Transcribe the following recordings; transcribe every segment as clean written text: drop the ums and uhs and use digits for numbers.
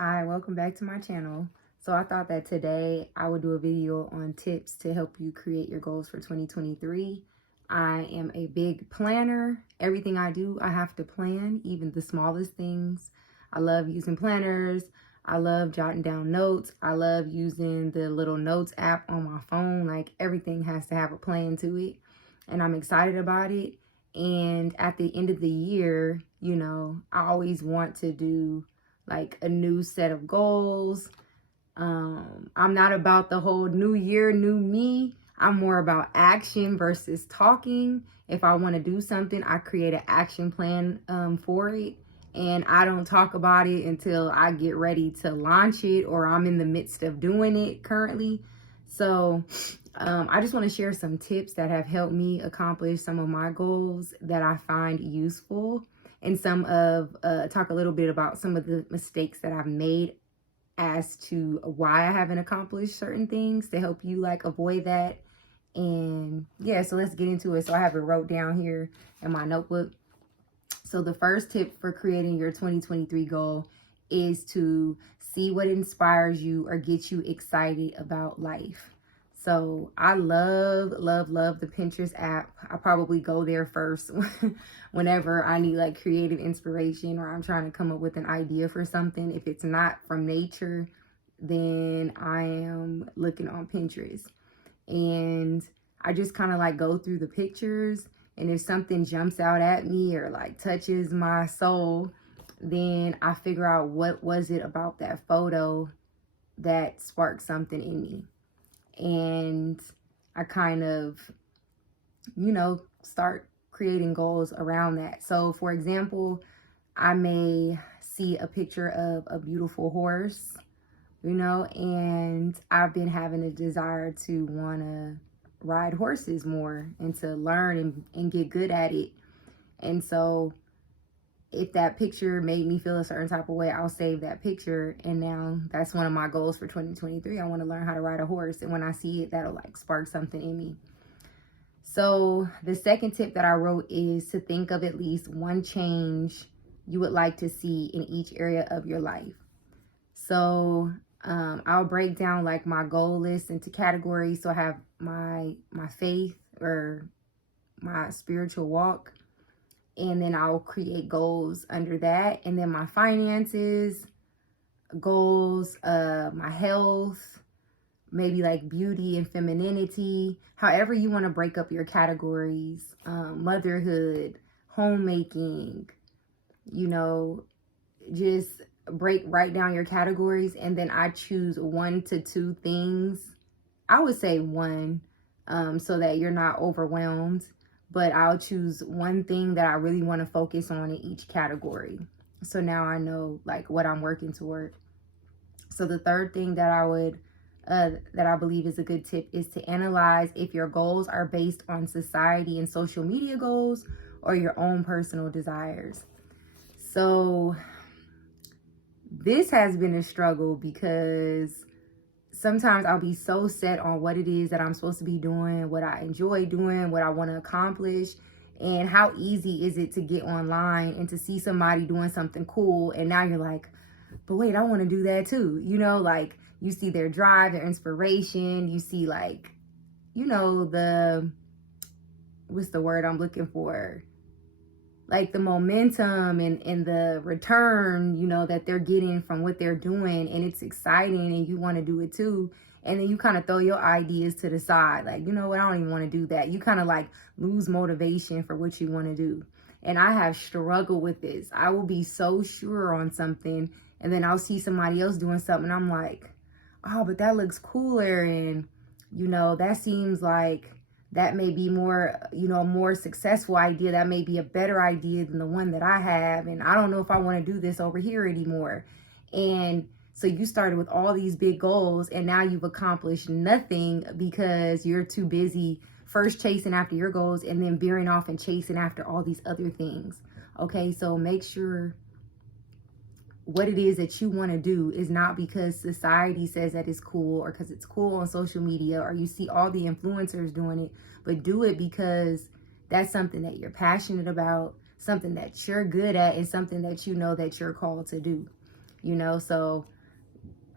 Hi, welcome back to my channel. So I thought that today I would do a video on tips to help you create your goals for 2023. I am a big planner. Everything I do, I have to plan, even the smallest things. I love using planners. I love jotting down notes. I love using the little notes app on my phone. Like everything has to have a plan to it. And I'm excited about it. And at the end of the year, I always want to do like a new set of goals. I'm not about the whole new year, new me. I'm more about action versus talking. If I want to do something, I create an action plan for it. And I don't talk about it until I get ready to launch it or I'm in the midst of doing it currently. So I just want to share some tips that have helped me accomplish some of my goals that I find useful, and talk a little bit about some of the mistakes that I've made as to why I haven't accomplished certain things to help you like avoid that. And yeah, so let's get into it. So I have it wrote down here in my notebook. So the first tip for creating your 2023 goal is to see what inspires you or gets you excited about life. So I love the Pinterest app. I probably go there first whenever I need like creative inspiration or I'm trying to come up with an idea for something. If it's not from nature, then I am looking on Pinterest. And I just kind of like go through the pictures, and if something jumps out at me or like touches my soul, then I figure out what was it about that photo that sparked something in me. And I kind of, start creating goals around that. So for example, I may see a picture of a beautiful horse, and I've been having a desire to want to ride horses more and to learn and get good at it. And so if that picture made me feel a certain type of way, I'll save that picture. And now that's one of my goals for 2023. I want to learn how to ride a horse. And when I see it, that'll like spark something in me. So the second tip that I wrote is to think of at least one change you would like to see in each area of your life. So I'll break down like my goal list into categories. So I have my faith or my spiritual walk, and then I'll create goals under that. And then my finances goals, my health, maybe like beauty and femininity, however you want to break up your categories, motherhood, homemaking, just write down your categories. And then I choose 1 to 2 things. I would say 1, so that you're not overwhelmed, but I'll choose 1 thing that I really want to focus on in each category. So now I know like what I'm working toward. So the third thing that I believe is a good tip is to analyze if your goals are based on society and social media goals or your own personal desires. So this has been a struggle because sometimes I'll be so set on what it is that I'm supposed to be doing, what I enjoy doing, what I want to accomplish, and how easy is it to get online and to see somebody doing something cool, and now you're like, but wait, I want to do that too. Like you see their drive, their inspiration, you see like, what's the word I'm looking for? Like the momentum and the return, that they're getting from what they're doing, and it's exciting and you want to do it too. And then you kind of throw your ideas to the side. Like, you know what? I don't even want to do that. You kind of like lose motivation for what you want to do. And I have struggled with this. I will be so sure on something, and then I'll see somebody else doing something. I'm like, oh, but that looks cooler. And, that seems like that may be more, a more successful idea. That may be a better idea than the one that I have. And I don't know if I want to do this over here anymore. And so you started with all these big goals, and now you've accomplished nothing because you're too busy first chasing after your goals and then veering off and chasing after all these other things. Okay, so make sure what it is that you want to do is not because society says that it's cool or because it's cool on social media or you see all the influencers doing it, but do it because that's something that you're passionate about, something that you're good at, and something that you know that you're called to do. you know. So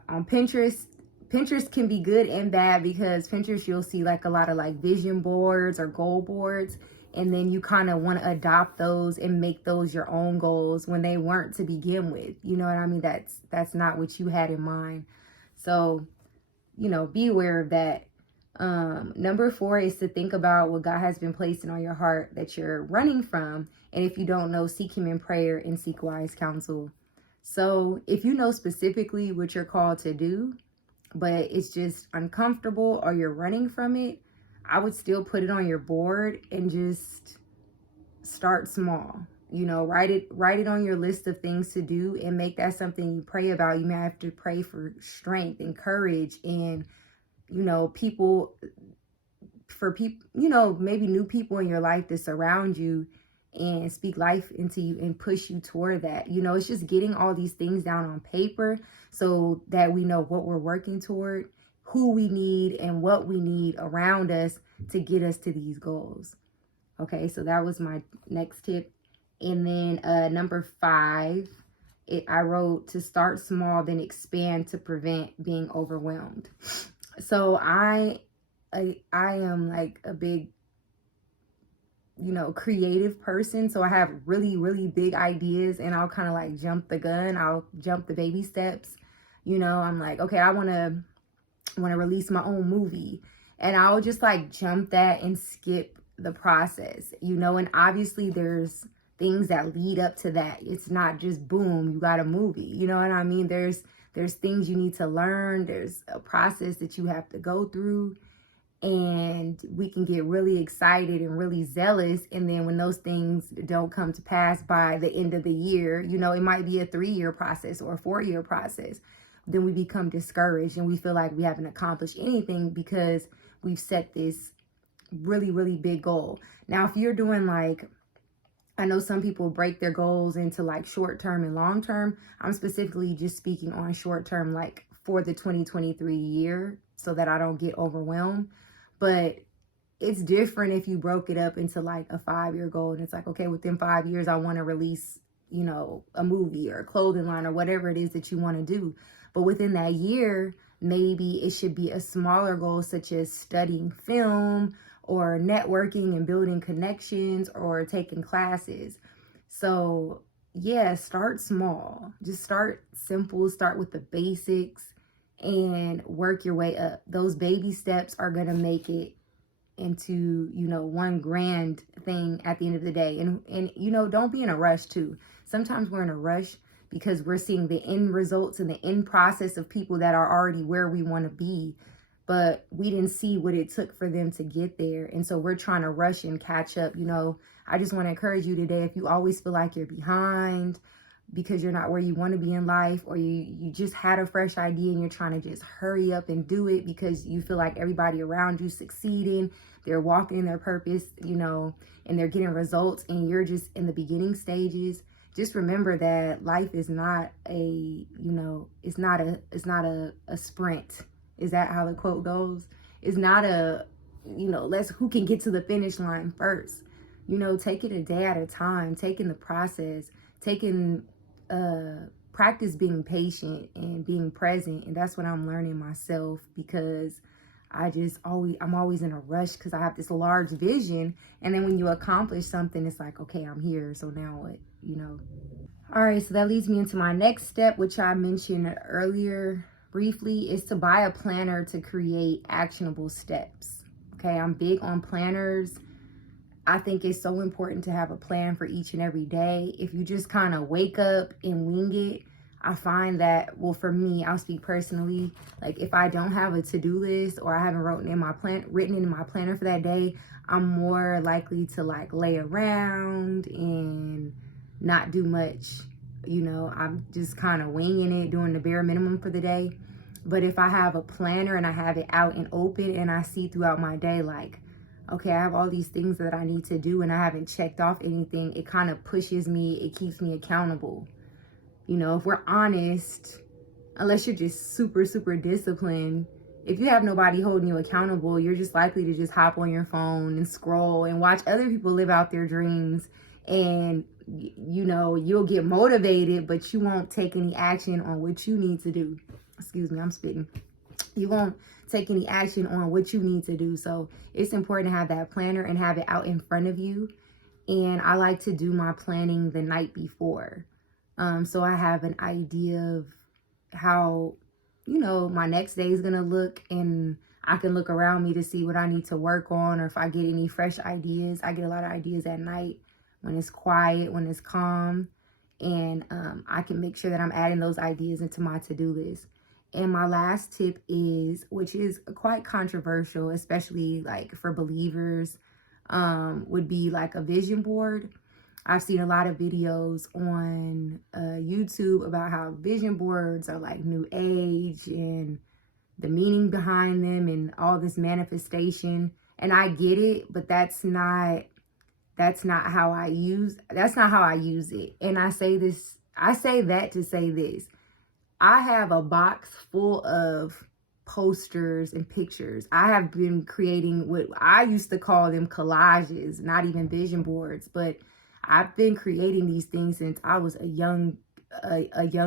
on Pinterest can be good and bad, because Pinterest, you'll see like a lot of like vision boards or goal boards, and then you kind of want to adopt those and make those your own goals when they weren't to begin with. You know what I mean? That's not what you had in mind. So, you know, be aware of that. Number 4 is to think about what God has been placing on your heart that you're running from. And if you don't know, seek him in prayer and seek wise counsel. So if you know specifically what you're called to do, but it's just uncomfortable or you're running from it, I would still put it on your board and just start small. You know, write it on your list of things to do and make that something you pray about. You may have to pray for strength and courage and, you know, you know, maybe new people in your life that surround you and speak life into you and push you toward that. You know, it's just getting all these things down on paper so that we know what we're working toward, who we need, and what we need around us to get us to these goals. Okay, so that was my next tip. And then number 5, I wrote to start small, then expand to prevent being overwhelmed. So I am like a big, you know, creative person. So I have really, really big ideas, and I'll kind of like jump the gun. I'll jump the baby steps. You know, I'm like, okay, I want to release my own movie, and I'll just like jump that and skip the process, you know. And obviously there's things that lead up to that. It's not just boom, you got a movie, you know what I mean? There's things you need to learn. There's a process that you have to go through. And we can get really excited and really zealous. And then when those things don't come to pass by the end of the year, you know, it might be a 3-year process or a 4-year process. Then we become discouraged and we feel like we haven't accomplished anything because we've set this really, really big goal. Now, if you're doing like, I know some people break their goals into like short term and long term. I'm specifically just speaking on short term, like for the 2023 year, so that I don't get overwhelmed. But it's different if you broke it up into like a 5-year goal, and it's like, okay, within 5 years, I want to release, you know, a movie or a clothing line or whatever it is that you want to do. But within that year, maybe it should be a smaller goal, such as studying film or networking and building connections or taking classes. So yeah, start small. Just start simple. Start with the basics and work your way up. Those baby steps are going to make it into, you know, one grand thing at the end of the day. And, you know, don't be in a rush too. Sometimes we're in a rush because we're seeing the end results and the end process of people that are already where we want to be, but we didn't see what it took for them to get there. And so we're trying to rush and catch up. You know, I just want to encourage you today, if you always feel like you're behind because you're not where you want to be in life, or you just had a fresh idea and you're trying to just hurry up and do it because you feel like everybody around you succeeding, they're walking in their purpose, you know, and they're getting results, and you're just in the beginning stages. Just remember that life is not a, you know, it's not a sprint. Is that how the quote goes? It's not a, you know, who can get to the finish line first. You know, take it a day at a time, taking the process, practice being patient and being present. And that's what I'm learning myself, because I'm always in a rush because I have this large vision. And then when you accomplish something, it's like, okay, I'm here. So now what, you know? All right. So that leads me into my next step, which I mentioned earlier briefly, is to buy a planner to create actionable steps. Okay. I'm big on planners. I think it's so important to have a plan for each and every day. If you just kind of wake up and wing it, I find that, well, for me, I'll speak personally, like if I don't have a to-do list or I haven't written in my planner for that day, I'm more likely to like lay around and not do much. You know, I'm just kind of winging it, doing the bare minimum for the day. But if I have a planner and I have it out and open and I see throughout my day, like, okay, I have all these things that I need to do and I haven't checked off anything, it kind of pushes me, it keeps me accountable. You know, if we're honest, unless you're just super, super disciplined, if you have nobody holding you accountable, you're just likely to just hop on your phone and scroll and watch other people live out their dreams and you know, you'll get motivated, but you won't take any action on what you need to do. Excuse me, I'm spitting. You won't take any action on what you need to do. So it's important to have that planner and have it out in front of you. And I like to do my planning the night before. So I have an idea of how, you know, my next day is going to look, and I can look around me to see what I need to work on, or if I get any fresh ideas. I get a lot of ideas at night when it's quiet, when it's calm, and I can make sure that I'm adding those ideas into my to-do list. And my last tip is, which is quite controversial, especially like for believers, would be like a vision board. I've seen a lot of videos on YouTube about how vision boards are like new age and the meaning behind them and all this manifestation. And I get it, but that's not how I use it. And I say that to say this. I have a box full of posters and pictures. I have been creating what I used to call them collages, not even vision boards, but I've been creating these things since I was a young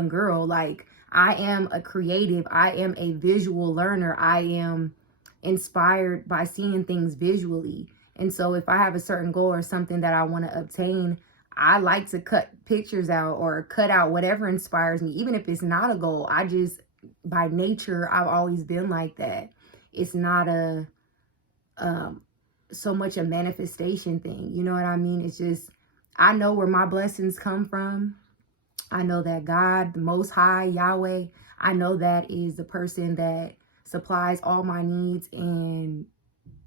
girl. Like, I am a creative. I am a visual learner. I am inspired by seeing things visually. And so if I have a certain goal or something that I want to obtain, I like to cut pictures out or cut out whatever inspires me, even if it's not a goal. I just, by nature, I've always been like that. It's not a so much a manifestation thing. You know what I mean? It's just, I know where my blessings come from. I know that God, the Most High, Yahweh, I know that is the person that supplies all my needs and,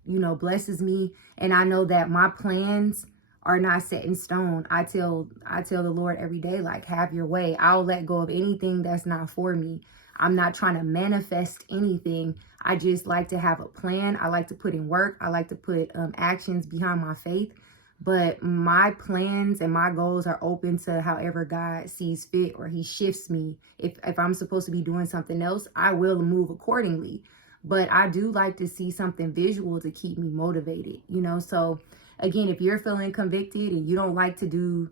you know, blesses me. And I know that my plans are not set in stone. I tell the Lord every day, like, have your way. I'll let go of anything that's not for me. I'm not trying to manifest anything. I just like to have a plan. I like to put in work. I like to put actions behind my faith. But my plans and my goals are open to however God sees fit, or he shifts me. If I'm supposed to be doing something else, I will move accordingly. But I do like to see something visual to keep me motivated, you know? So again, if you're feeling convicted and you don't like to do,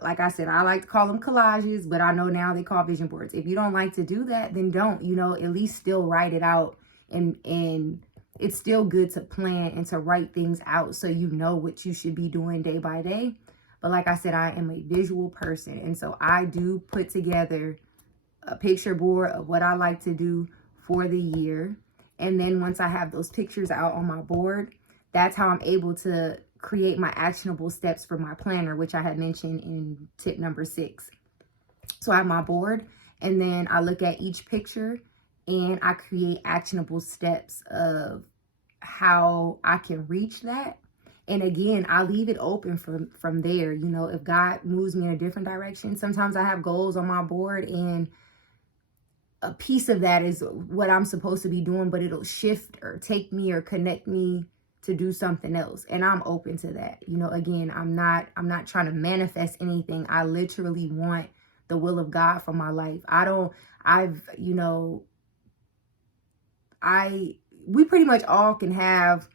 like I said, I like to call them collages, but I know now they call vision boards. If you don't like to do that, then don't, you know, at least still write it out. And it's still good to plan and to write things out so you know what you should be doing day by day. But like I said, I am a visual person. And so I do put together a picture board of what I like to do for the year. And then once I have those pictures out on my board, that's how I'm able to create my actionable steps for my planner, which I had mentioned in tip number 6. So I have my board, and then I look at each picture and I create actionable steps of how I can reach that. And again, I leave it open from there. You know, if God moves me in a different direction, sometimes I have goals on my board and a piece of that is what I'm supposed to be doing, but it'll shift or take me or connect me to do something else. And I'm open to that. You know, again, I'm not trying to manifest anything. I literally want the will of God for my life. We pretty much all can have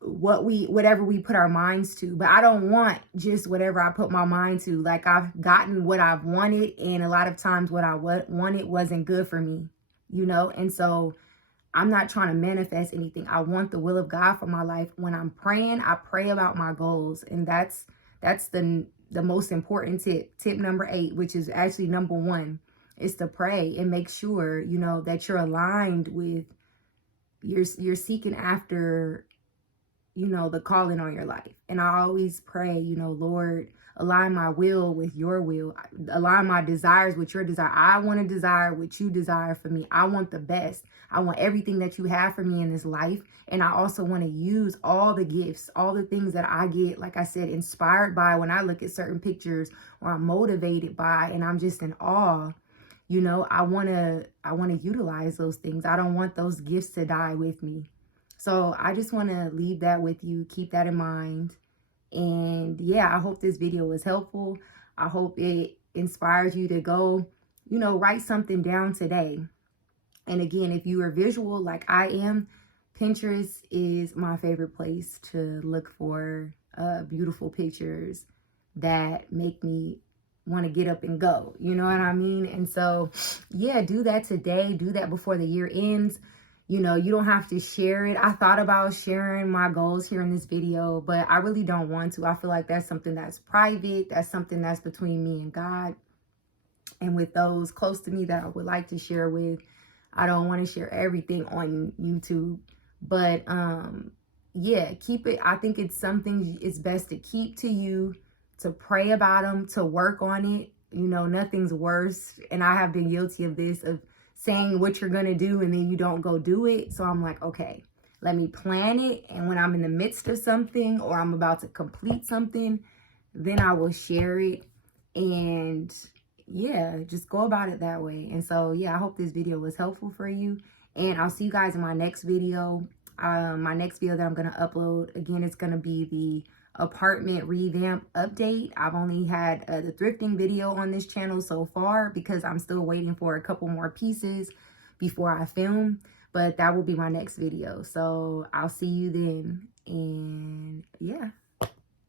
whatever we put our minds to, but I don't want just whatever I put my mind to. Like, I've gotten what I've wanted, and a lot of times what I wanted wasn't good for me, you know? And so I'm not trying to manifest anything. I want the will of God for my life. When I'm praying, I pray about my goals, and that's the most important tip number 8, which is actually number 1, is to pray and make sure, you know, that you're aligned with, you're seeking after, you know, the calling on your life. And I always pray, you know, Lord, align my will with your will, align my desires with your desire. I want to desire what you desire for me. I want the best. I want everything that you have for me in this life. And I also want to use all the gifts, all the things that I get, like I said, inspired by when I look at certain pictures, or I'm motivated by, and I'm just in awe. You know, I want to utilize those things. I don't want those gifts to die with me. So I just want to leave that with you. Keep that in mind. And yeah, I hope this video was helpful. I hope it inspires you to go, you know, write something down today. And again, if you are visual like I am, Pinterest is my favorite place to look for beautiful pictures, that make me want to get up and go. You know what I mean? And so, yeah, do that today. Do that before the year ends. You know, you don't have to share it. I thought about sharing my goals here in this video, but I really don't want to. I feel like that's something that's private. That's something that's between me and God. And with those close to me that I would like to share with, I don't want to share everything on YouTube. But yeah, keep it. I think it's something it's best to keep to you, to pray about them, to work on it. You know, nothing's worse. And I have been guilty of this, of saying what you're going to do and then you don't go do it. So I'm like, okay, let me plan it. And when I'm in the midst of something or I'm about to complete something, then I will share it. And yeah, just go about it that way. And so, yeah, I hope this video was helpful for you. And I'll see you guys in my next video. My next video that I'm going to upload, again, it's going to be the apartment revamp update. I've only had the thrifting video on this channel so far because I'm still waiting for a couple more pieces before I film, but that will be my next video. So I'll see you then, and yeah.